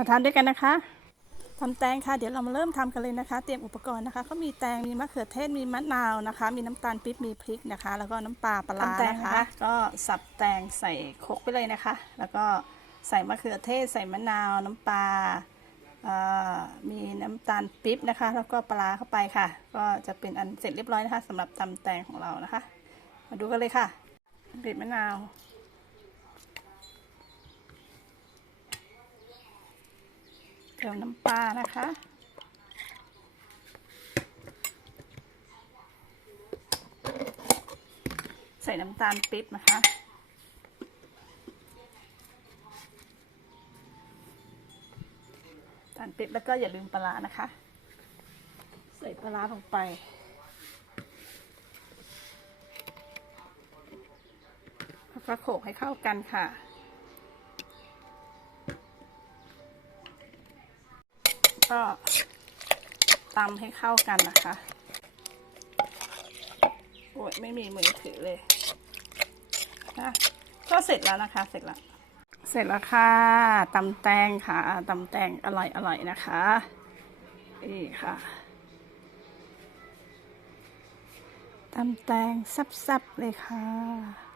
มาทานด้วยกันนะคะทำแตงค่ะ เดี๋ยวเรามาเริ่มทำกันเลยนะคะ เตรียมอุปกรณ์นะคะ ก็มีแตง มีมะเขือเทศ มีมะนาวนะคะ มีน้ำตาลปี๊บ มีพริกนะคะ แล้วก็น้ำปลาปลาร้าทำแตงนะนะคะคะ ก็สับแตงใส่ครกไปเลยนะคะ แล้วก็ใส่มะเขือเทศ ใส่มะนาว น้ำปลาเอ่อมีน้ำตาลปี๊บนะคะ แล้วก็ปลาร้าเข้าไปค่ะ ก็จะเป็นอันเสร็จเรียบร้อยนะคะสำหรับตำแตงของเรานะคะ มาดูกันเลยค่ะบีบมะนาว เติมน้ำปลานะคะ ใส่น้ำตาลปิ๊บนะคะตาลปิ๊บแล้วก็อย่าลืมปลานะคะ ใส่ปลาร้าลงไปแล้วก็โขลกให้เข้ากันค่ะ ก็ตำให้เข้ากันนะคะ โอ้ยไม่มีมือถือเลยนะก็เสร็จแล้วนะคะ เสร็จแล้ว เสร็จแล้วค่ะตำแตงค่ะตำแตงอร่อยอร่อยนะคะนี่ค่ะตำแตงซับๆเลยค่ะ